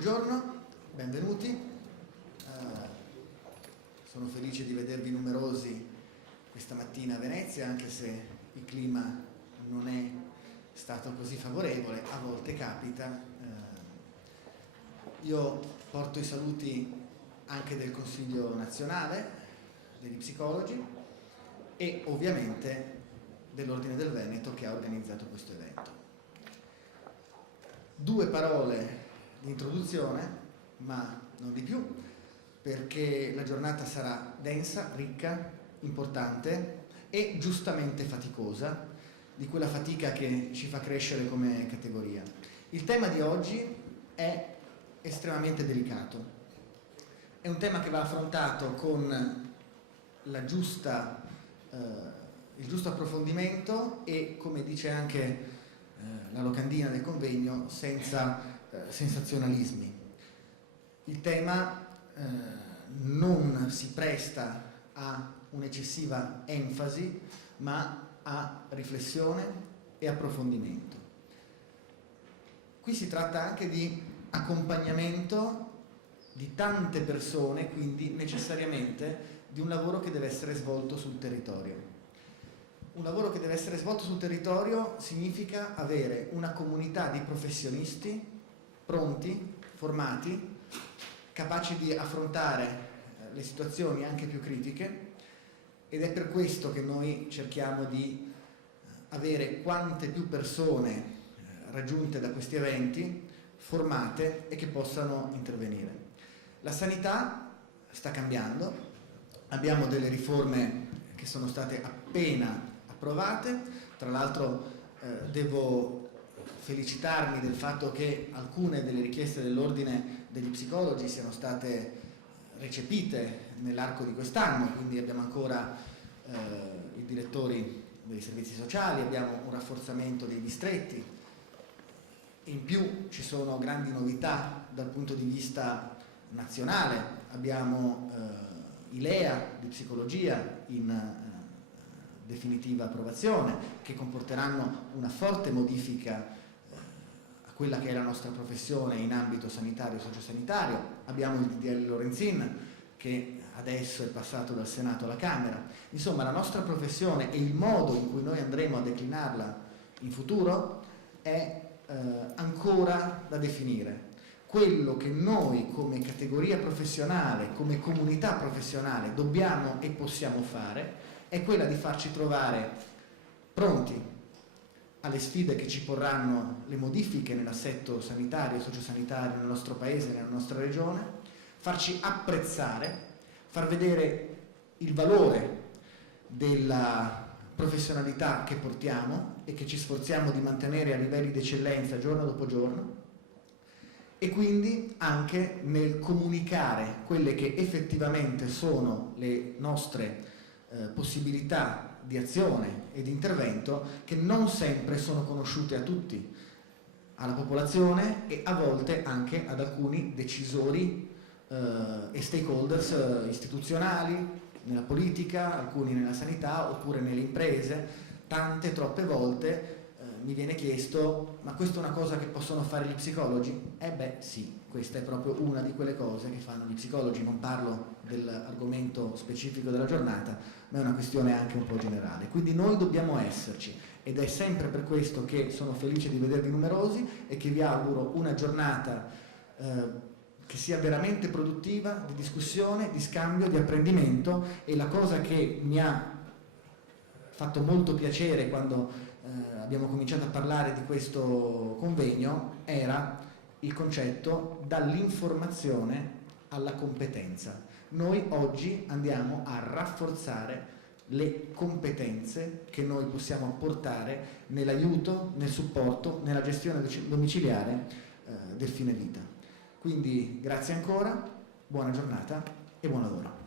Buongiorno, benvenuti. Sono felice di vedervi numerosi questa mattina a Venezia, anche se il clima non è stato così favorevole, a volte capita. Io porto i saluti anche del Consiglio nazionale degli psicologi e ovviamente dell'Ordine del Veneto che ha organizzato questo evento. Due parole di introduzione, ma non di più, perché la giornata sarà densa, ricca, importante e giustamente faticosa, di quella fatica che ci fa crescere come categoria. Il tema di oggi è estremamente delicato. È un tema che va affrontato con il giusto approfondimento e, come dice anche la locandina del convegno, senza sensazionalismi. Il tema non si presta a un'eccessiva enfasi, ma a riflessione e approfondimento. Qui si tratta anche di accompagnamento di tante persone, quindi necessariamente di un lavoro che deve essere svolto sul territorio. Un lavoro che deve essere svolto sul territorio significa avere una comunità di professionisti pronti, formati, capaci di affrontare le situazioni anche più critiche, ed è per questo che noi cerchiamo di avere quante più persone raggiunte da questi eventi, formate e che possano intervenire. La sanità sta cambiando, abbiamo delle riforme che sono state appena approvate, tra l'altro devo felicitarmi del fatto che alcune delle richieste dell'ordine degli psicologi siano state recepite nell'arco di quest'anno, quindi abbiamo ancora i direttori dei servizi sociali, abbiamo un rafforzamento dei distretti, in più ci sono grandi novità dal punto di vista nazionale, abbiamo i LEA di psicologia in definitiva approvazione, che comporteranno una forte modifica a quella che è la nostra professione in ambito sanitario e sociosanitario. Abbiamo il DDL Lorenzin, che adesso è passato dal Senato alla Camera. Insomma, la nostra professione e il modo in cui noi andremo a declinarla in futuro è ancora da definire. Quello che noi come categoria professionale, come comunità professionale dobbiamo e possiamo fare è quella di farci trovare pronti alle sfide che ci porranno le modifiche nell'assetto sanitario e sociosanitario nel nostro paese, nella nostra regione, farci apprezzare, far vedere il valore della professionalità che portiamo e che ci sforziamo di mantenere a livelli di eccellenza giorno dopo giorno, e quindi anche nel comunicare quelle che effettivamente sono le nostre possibilità di azione e di intervento, che non sempre sono conosciute a tutti, alla popolazione e a volte anche ad alcuni decisori e stakeholders istituzionali, nella politica, alcuni nella sanità oppure nelle imprese. Troppe volte mi viene chiesto: ma questa è una cosa che possono fare gli psicologi? Sì, questa è proprio una di quelle cose che fanno gli psicologi. Non parlo dell'argomento specifico della giornata, ma è una questione anche un po' generale. Quindi noi dobbiamo esserci, ed è sempre per questo che sono felice di vedervi numerosi e che vi auguro una giornata che sia veramente produttiva, di discussione, di scambio, di apprendimento. E la cosa che mi ha fatto molto piacere quando abbiamo cominciato a parlare di questo convegno era il concetto dall'informazione alla competenza. Noi oggi andiamo a rafforzare le competenze che noi possiamo apportare nell'aiuto, nel supporto, nella gestione domiciliare del fine vita. Quindi grazie ancora, buona giornata e buon lavoro.